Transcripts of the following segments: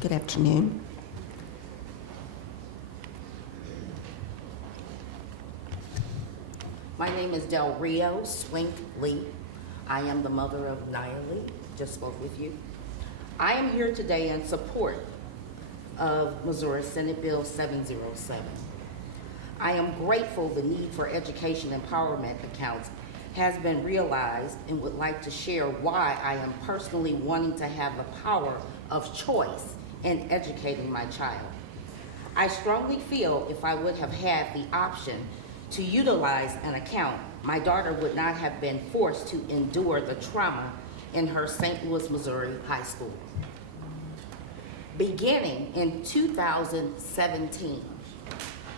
Good afternoon. My name is DelRio Swink Lee. I am the mother of Nia Lee, just spoke with you. I am here today in support of Missouri Senate Bill 707. I am grateful the need for education empowerment accounts has been realized and would like to share why I am personally wanting to have the power of choice in educating my child. I strongly feel if I would have had the option to utilize an account, my daughter would not have been forced to endure the trauma in her St. Louis, Missouri high school. Beginning in 2017,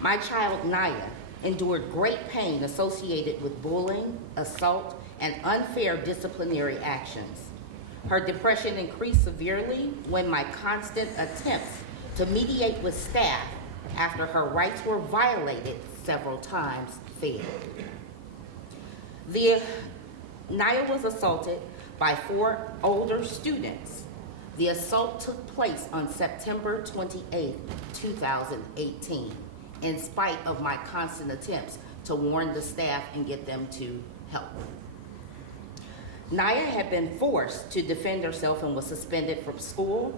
my child Nia endured great pain associated with bullying, assault, and unfair disciplinary actions. Her depression increased severely when my constant attempts to mediate with staff after her rights were violated several times failed. Nia was assaulted by 4 older students. The assault took place on September 28, 2018, in spite of my constant attempts to warn the staff and get them to help. Nia had been forced to defend herself and was suspended from school.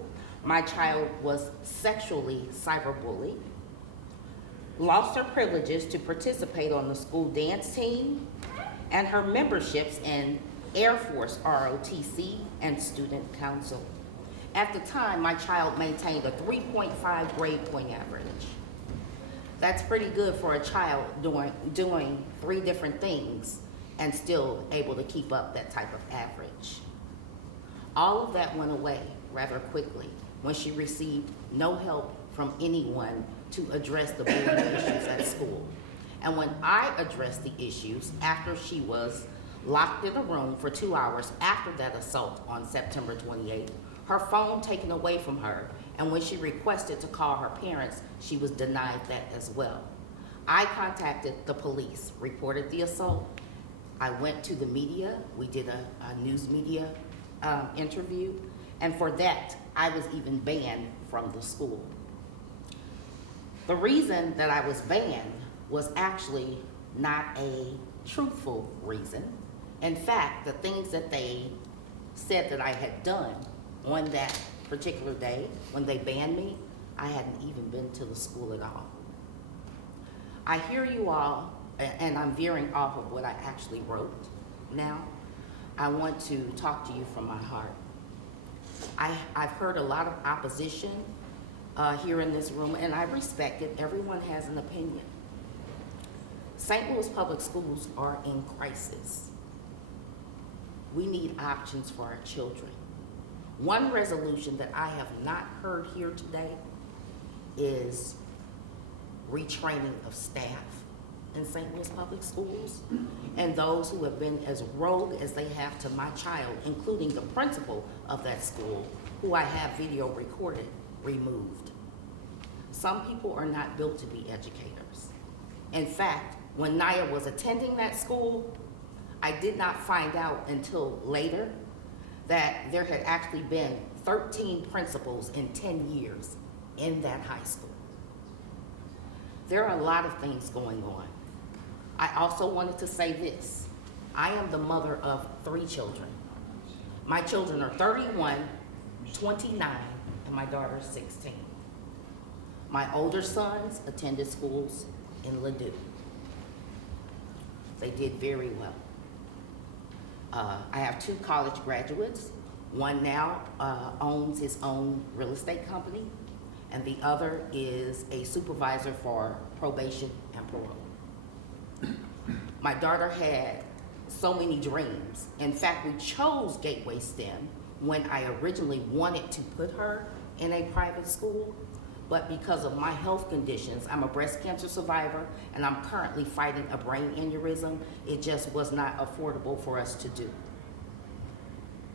My child was sexually cyberbullied, lost her privileges to participate on the school dance team, and her memberships in Air Force ROTC and Student Council. At the time, my child maintained a 3.5 grade point average. That's pretty good for a child doing 3 different things and still able to keep up that type of average. All of that went away rather quickly when she received no help from anyone to address the bullying issues at school. And when I addressed the issues after she was locked in a room for 2 hours after that assault on September 28th, her phone taken away from her, and when she requested to call her parents, she was denied that as well. I contacted the police, reported the assault. I went to the media. We did a news media interview, and for that, I was even banned from the school. The reason that I was banned was actually not a truthful reason. In fact, the things that they said that I had done on that particular day when they banned me, I hadn't even been to the school at all. I hear you all, and I'm veering off of what I actually wrote now. I want to talk to you from my heart. I've heard a lot of opposition here in this room, and I respect it. Everyone has an opinion. St. Louis public schools are in crisis. We need options for our children. One resolution that I have not heard here today is retraining of staff in St. Louis public schools, and those who have been as rogue as they have to my child, including the principal of that school, who I have video recorded, removed. Some people are not built to be educators. In fact, when Nia was attending that school, I did not find out until later that there had actually been 13 principals in 10 years in that high school. There are a lot of things going on. I also wanted to say this. I am the mother of 3 children. My children are 31, 29, and my daughter is 16. My older sons attended schools in Ladue. They did very well. I have 2 college graduates. One now owns his own real estate company, and the other is a supervisor for probation and parole. My daughter had so many dreams. In fact, we chose Gateway STEM when I originally wanted to put her in a private school, but because of my health conditions, I'm a breast cancer survivor, and I'm currently fighting a brain aneurysm, it just was not affordable for us to do.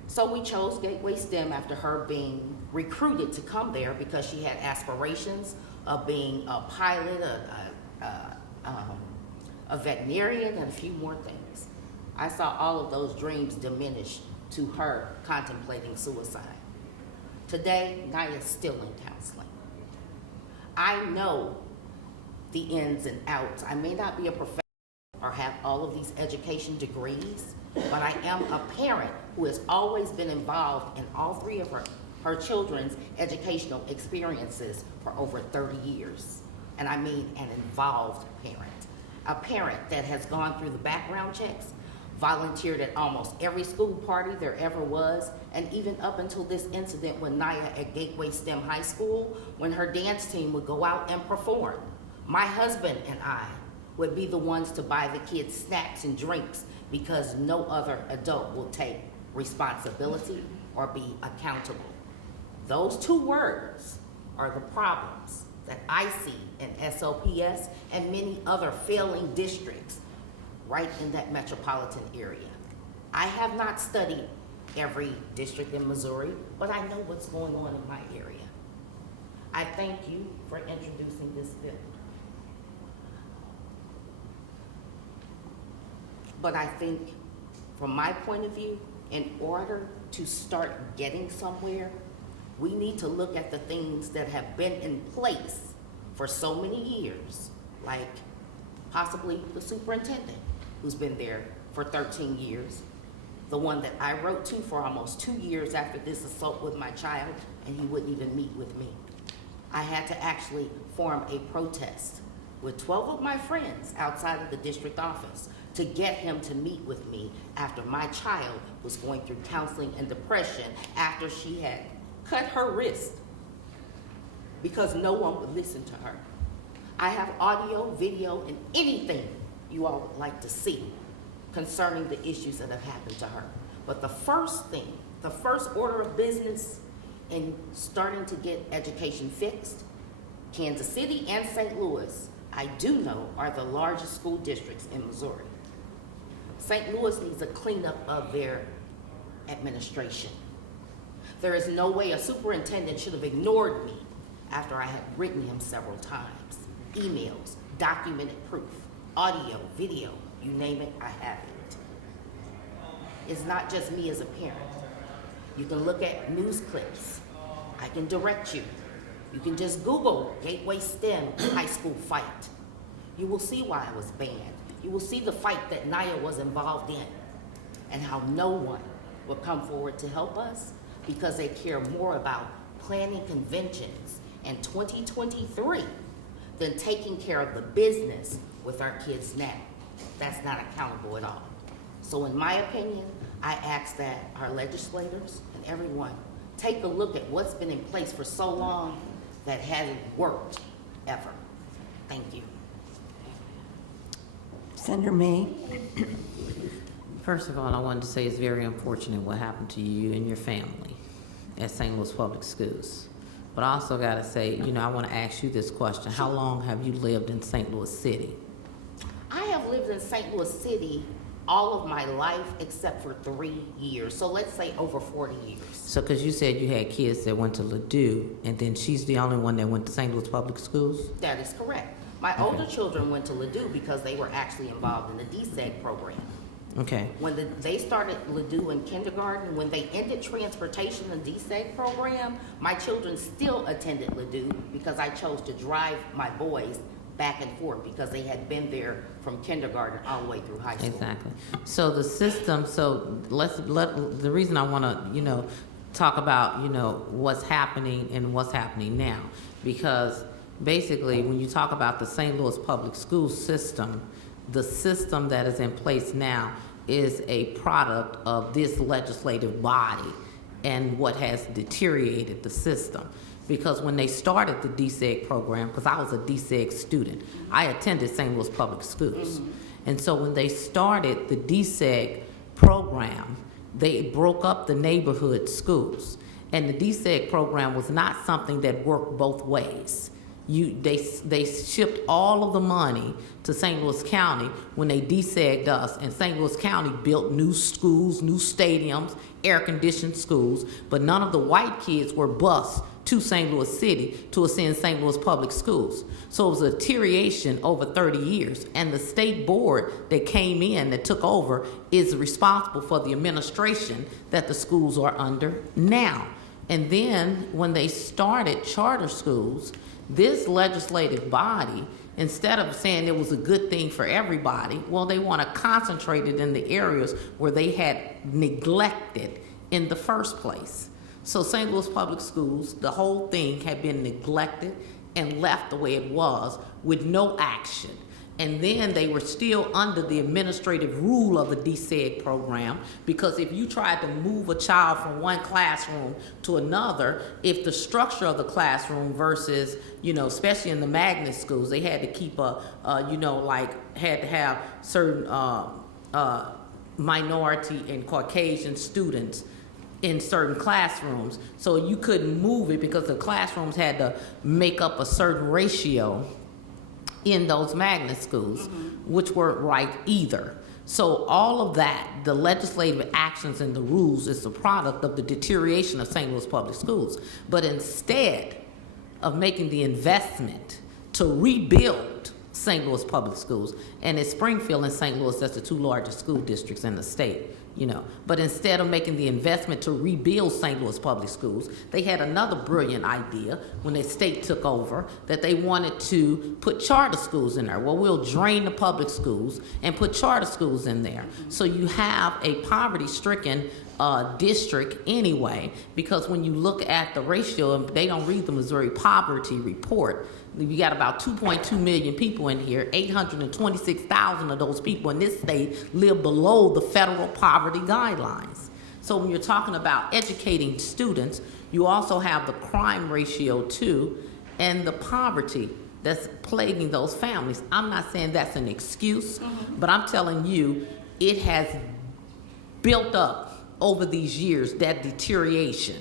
So we chose Gateway STEM after her being recruited to come there because she had aspirations of being a pilot, a veterinarian, and a few more things. I saw all of those dreams diminish to her contemplating suicide. Today, Naya is still in counseling. I know the ins and outs. I may not be a professional or have all of these education degrees, but I am a parent who has always been involved in all three of her children's educational experiences for over 30 years. And I mean an involved parent. A parent that has gone through the background checks, volunteered at almost every school party there ever was, and even up until this incident when Naya at Gateway STEM High School, when her dance team would go out and perform. My husband and I would be the ones to buy the kids snacks and drinks because no other adult will take responsibility or be accountable. Those two words are the problems that I see in SOPS and many other failing districts right in that metropolitan area. I have not studied every district in Missouri, but I know what's going on in my area. I thank you for introducing this bill. But I think, from my point of view, in order to start getting somewhere, we need to look at the things that have been in place for so many years, like possibly the superintendent, who's been there for 13 years, the one that I wrote to for almost 2 years after this assault with my child, and he wouldn't even meet with me. I had to actually form a protest with 12 of my friends outside of the district office to get him to meet with me after my child was going through counseling and depression after she had cut her wrist because no one would listen to her. I have audio, video, and anything you all would like to see concerning the issues that have happened to her. But the first thing, the first order of business in starting to get education fixed, Kansas City and St. Louis, I do know, are the largest school districts in Missouri. St. Louis needs a cleanup of their administration. There is no way a superintendent should have ignored me after I had written him several times. Emails, documented proof, audio, video, you name it, I have it. It's not just me as a parent. You can look at news clips. I can direct you. You can just Google Gateway STEM high school fight. You will see why I was banned. You will see the fight that Naya was involved in and how no one will come forward to help us because they care more about planning conventions in 2023 than taking care of the business with our kids now. That's not accountable at all. So in my opinion, I ask that our legislators and everyone take a look at what's been in place for so long that hasn't worked ever. Thank you. Senator May. First of all, I wanted to say it's very unfortunate what happened to you and your family at St. Louis Public Schools. But I also got to say, I want to ask you this question. How long have you lived in St. Louis City? I have lived in St. Louis City all of my life except for 3 years. So let's say over 40 years. So, because you said you had kids that went to Ladue, and then she's the only one that went to St. Louis Public Schools? That is correct. My older children went to Ladue because they were actually involved in the DSEG program. Okay. When they started Ladue in kindergarten, when they ended transportation and DSEG program, my children still attended Ladue because I chose to drive my boys back and forth because they had been there from kindergarten all the way through high school. Exactly. So the system, the reason I want to, talk about, what's happening and what's happening now, because basically when you talk about the St. Louis public school system, the system that is in place now is a product of this legislative body and what has deteriorated the system. Because when they started the DSEG program, because I was a DSEG student, I attended St. Louis Public Schools. Mm-hmm. And so when they started the DSEG program, they broke up the neighborhood schools. And the DSEG program was not something that worked both ways. They shipped all of the money to St. Louis County when they DSEG'd us, and St. Louis County built new schools, new stadiums, air-conditioned schools, but none of the white kids were bused to St. Louis City to attend St. Louis Public Schools. So it was a deterioration over 30 years, and the state board that came in, that took over, is responsible for the administration that the schools are under now. And then when they started charter schools, this legislative body, instead of saying it was a good thing for everybody, well, they want to concentrate it in the areas where they had neglected in the first place. So St. Louis Public Schools, the whole thing had been neglected and left the way it was with no action. And then they were still under the administrative rule of the DSEG program, because if you tried to move a child from one classroom to another, if the structure of the classroom versus, especially in the magnet schools, they had to keep had to have certain minority and Caucasian students in certain classrooms. So you couldn't move it because the classrooms had to make up a certain ratio in those magnet schools, which weren't right either. So all of that, the legislative actions and the rules, is the product of the deterioration of St. Louis Public Schools. But instead of making the investment to rebuild St. Louis Public Schools, and it's Springfield and St. Louis, that's the two largest school districts in the state, but instead of making the investment to rebuild St. Louis Public Schools, they had another brilliant idea when the state took over, that they wanted to put charter schools in there. Well, we'll drain the public schools and put charter schools in there. So you have a poverty-stricken district anyway, because when you look at the ratio, and they don't read the Missouri Poverty Report, we got about 2.2 million people in here. 826,000 of those people in this state live below the federal poverty guidelines. So when you're talking about educating students, you also have the crime ratio too, and the poverty that's plaguing those families. I'm not saying that's an excuse, but I'm telling you, it has built up over these years, that deterioration.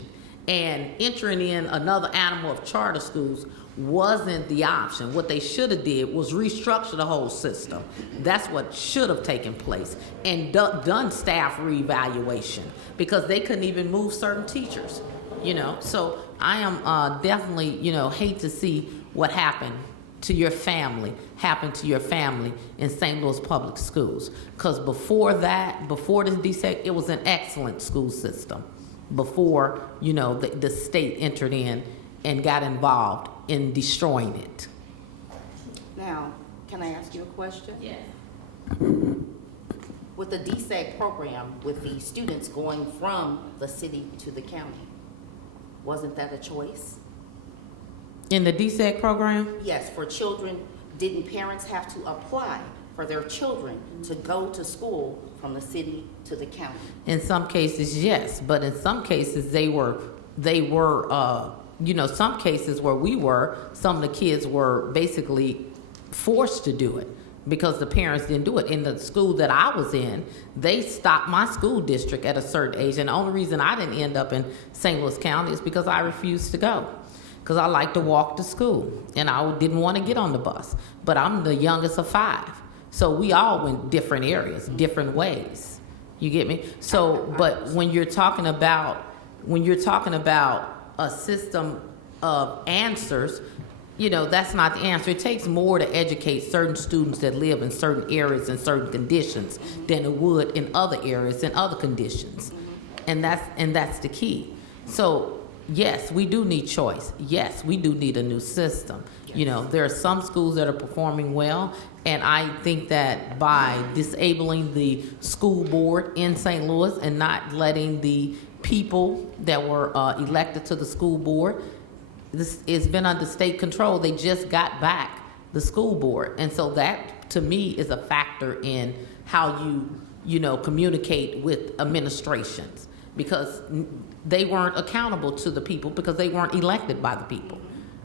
And entering in another animal of charter schools wasn't the option. What they should have did was restructure the whole system. That's what should have taken place, and done staff reevaluation, because they couldn't even move certain teachers, So I am definitely, hate to see what happened to your family in St. Louis Public Schools. Because before this DSEC, it was an excellent school system. Before, the state entered in and got involved in destroying it. Now, can I ask you a question? Yes. With the DSEG program, with the students going from the city to the county, wasn't that a choice? In the DSEG program? Yes, for children. Didn't parents have to apply for their children to go to school from the city to the county? In some cases, yes, but in some cases they were some cases where some of the kids were basically forced to do it because the parents didn't do it. In the school that I was in, they stopped my school district at a certain age, and the only reason I didn't end up in St. Louis County is because I refused to go, because I like to walk to school and I didn't want to get on the bus. But I'm the youngest of 5, so we all went different areas, different ways. You get me? So, but when you're talking about a system of answers, that's not the answer. It takes more to educate certain students that live in certain areas and certain conditions than it would in other areas and other conditions. And that's the key. So yes, we do need choice. Yes, we do need a new system. There are some schools that are performing well, and I think that by disabling the school board in St. Louis and not letting the people that were elected to the school board, it's been under state control. They just got back the school board, and so that to me is a factor in how you communicate with administrations, because they weren't accountable to the people because they weren't elected by the people.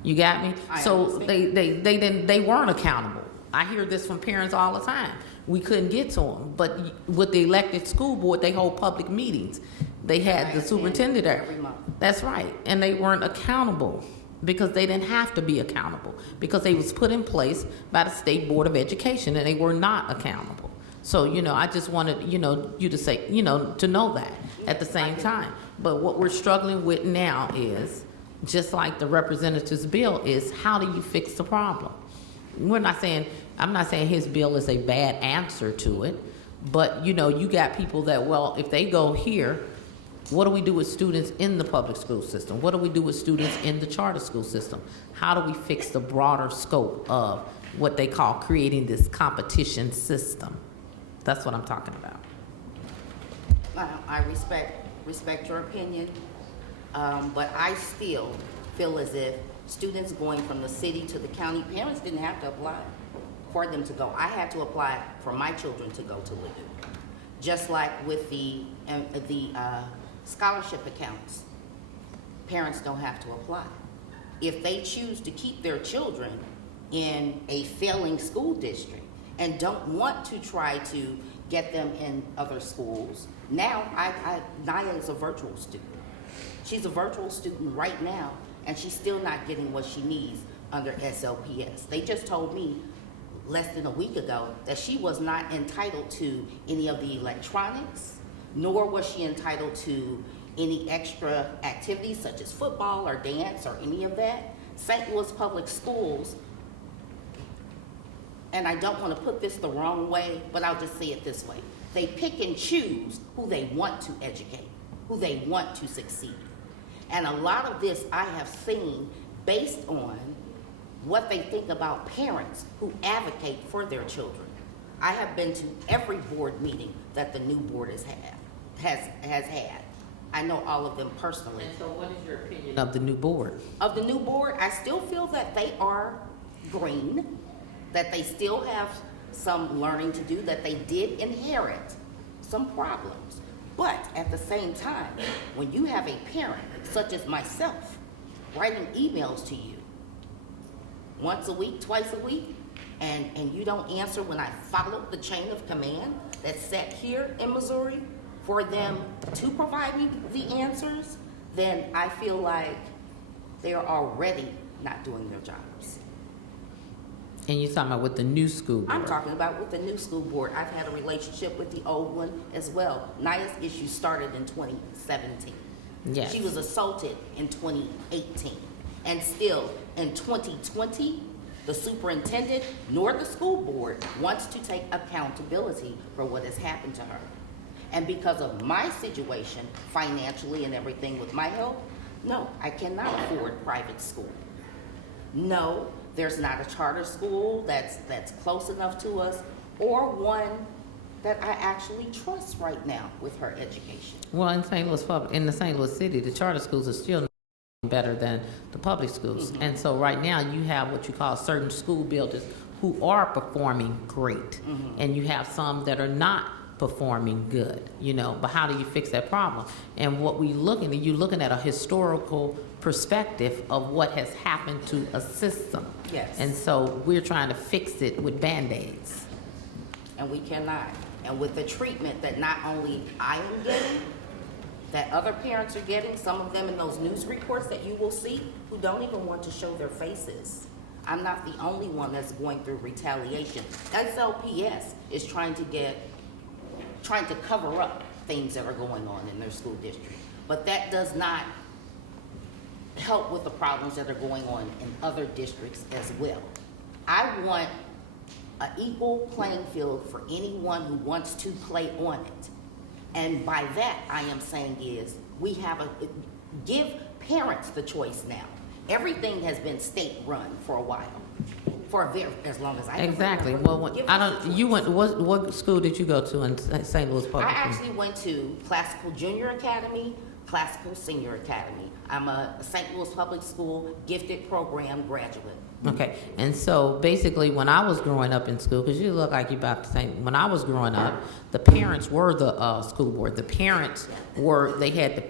You got me? So they weren't accountable. I hear this from parents all the time. We couldn't get to them, but with the elected school board, they hold public meetings. They had the superintendent there. Every month. That's right. And they weren't accountable because they didn't have to be accountable, because they was put in place by the State Board of Education, and they were not accountable. So, I just wanted, you to say, to know that at the same time. But what we're struggling with now is, just like the representative's bill, is how do you fix the problem? I'm not saying his bill is a bad answer to it, but you got people that, well, if they go here What do we do with students in the public school system? What do we do with students in the charter school system? How do we fix the broader scope of what they call creating this competition system? That's what I'm talking about. I respect your opinion, but I still feel as if students going from the city to the county, parents didn't have to apply for them to go. I had to apply for my children to go to Ladue. Just like with the scholarship accounts, parents don't have to apply. If they choose to keep their children in a failing school district and don't want to try to get them in other schools, now Naya is a virtual student. She's a virtual student right now, and she's still not getting what she needs under SLPS. They just told me less than a week ago that she was not entitled to any of the electronics, nor was she entitled to any extra activities such as football or dance or any of that. St. Louis Public Schools, and I don't want to put this the wrong way, but I'll just say it this way. They pick and choose who they want to educate, who they want to succeed. And a lot of this I have seen based on what they think about parents who advocate for their children. I have been to every board meeting that the new board has had. I know all of them personally. And so what is your opinion of the new board? Of the new board, I still feel that they are green, that they still have some learning to do, that they did inherit some problems. But at the same time, when you have a parent, such as myself, writing emails to you once a week, twice a week, and you don't answer when I follow the chain of command that's set here in Missouri for them to provide me the answers, then I feel like they're already not doing their jobs. And you're talking about with the new school board? I'm talking about with the new school board. I've had a relationship with the old one as well. Naya's issue started in 2017. Yes. She was assaulted in 2018. And still, in 2020, the superintendent nor the school board wants to take accountability for what has happened to her. And because of my situation, financially and everything with my health, no, I cannot afford private school. No, there's not a charter school that's close enough to us, or one that I actually trust right now with her education. Well, in the St. Louis City, the charter schools are still better than the public schools. Mm-hmm. And so right now you have what you call certain school buildings who are performing great. Mm-hmm. And you have some that are not performing good, but how do you fix that problem? And what you're looking at a historical perspective of what has happened to a system. Yes. And so we're trying to fix it with Band-Aids. And we cannot. And with the treatment that not only I am getting, that other parents are getting, some of them in those news reports that you will see, who don't even want to show their faces. I'm not the only one that's going through retaliation. SLPS is trying to cover up things that are going on in their school district. But that does not help with the problems that are going on in other districts as well. I want an equal playing field for anyone who wants to play on it. And by that, I am saying is, give parents the choice now. Everything has been state-run for a while, as long as I can Exactly. remember. Well, what school did you go to in St. Louis Public? I actually went to Classical Junior Academy, Classical Senior Academy. I'm a St. Louis Public School gifted program graduate. Okay, and so basically when I was growing up in school, because you look like you're about the same, when I was growing up, the parents were the school board. The parents they had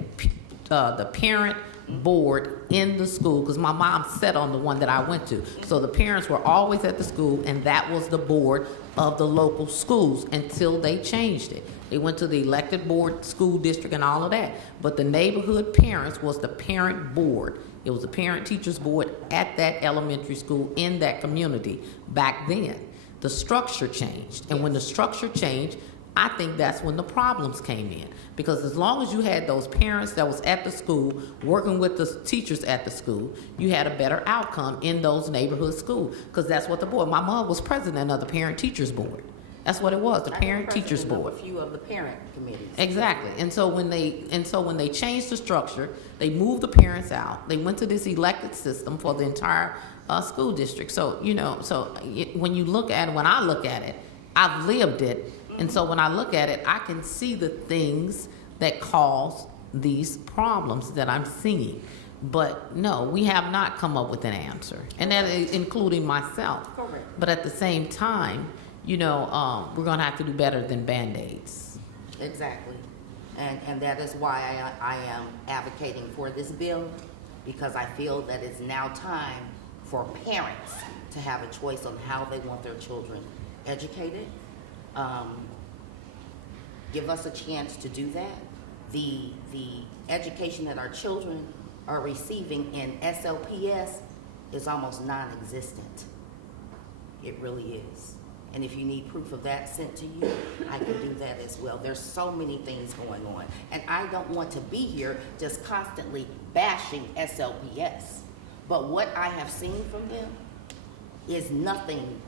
the parent board in the school, because my mom sat on the one that I went to. So the parents were always at the school, and that was the board of the local schools until they changed it. They went to the elected board, school district, and all of that. But the neighborhood parents was the parent board. It was a parent teachers board at that elementary school in that community back then. The structure changed. And when the structure changed, I think that's when the problems came in. Because as long as you had those parents that was at the school working with the teachers at the school, you had a better outcome in those neighborhood schools. Because that's what the board, my mom was president of the parent teachers board That's what it was, the I am Parent Teachers president Board. of a few of the parent committees. Exactly. And so when they changed the structure, they moved the parents out. They went to this elected system for the entire school district. So, when I look at it, I've lived it. And so when I look at it, I can see the things that cause these problems that I'm seeing. But no, we have not come up with an answer. And that is including myself. Correct. But at the same time, we're going to have to do better than Band-Aids. Exactly. And that is why I am advocating for this bill, because I feel that it's now time for parents to have a choice on how they want their children educated. Give us a chance to do that. The education that our children are receiving in SLPS is almost non-existent. It really is. And if you need proof of that sent to you, I can do that as well. There's so many things going on. And I don't want to be here just constantly bashing SLPS. But what I have seen from them is nothing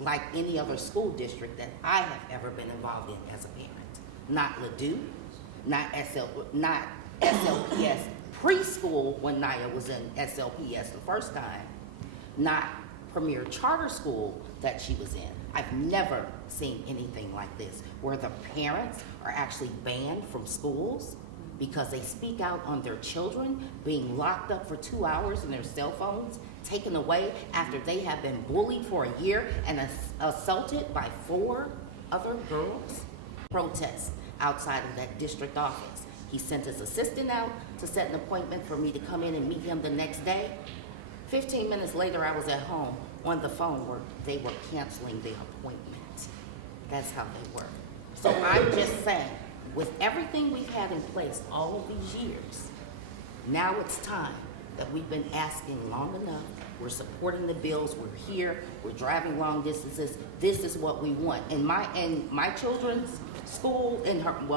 like any other school district that I have ever been involved in as a parent. Not Ladue, not SLPS preschool when Naya was in SLPS the first time, not Premier Charter School that she was in. I've never seen anything like this, where the parents are actually banned from schools because they speak out on their children being locked up for 2 hours and their cell phones taken away after they have been bullied for a year and assaulted by 4 other girls. Protest outside of that district office. He sent his assistant out to set an appointment for me to come in and meet him the next day. 15 minutes later, I was at home on the phone where they were canceling the appointment. That's how they work. So I'm just saying, with everything we've had in place all of these years, now it's time that we've been asking long enough. We're supporting the bills, we're here, we're driving long distances. This is what we want. In my children's school,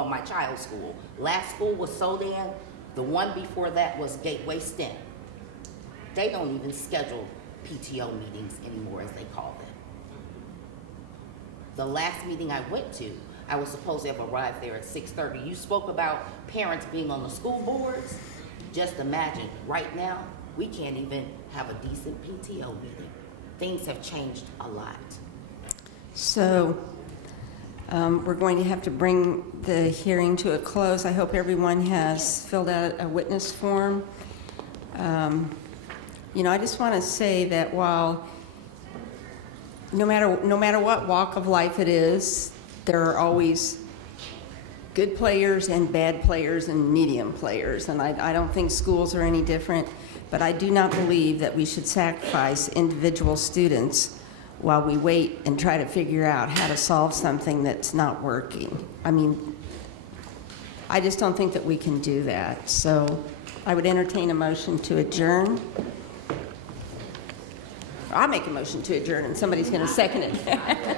my child's school, last school was Sodan, the one before that was Gateway STEM. They don't even schedule PTO meetings anymore, as they call them. The last meeting I went to, I was supposed to have arrived there at 6:30. You spoke about parents being on the school boards. Just imagine, right now, we can't even have a decent PTO meeting. Things have changed a lot. So we're going to have to bring the hearing to a close. I hope everyone has filled out a witness form. I just want to say that while no matter what walk of life it is, there are always good players and bad players and medium players, and I don't think schools are any different, but I do not believe that we should sacrifice individual students while we wait and try to figure out how to solve something that's not working. I just don't think that we can do that. So I would entertain a motion to adjourn. I'll make a motion to adjourn, and somebody's going to second it.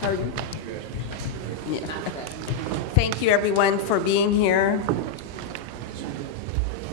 Pardon? Yeah. Thank you, everyone, for being here.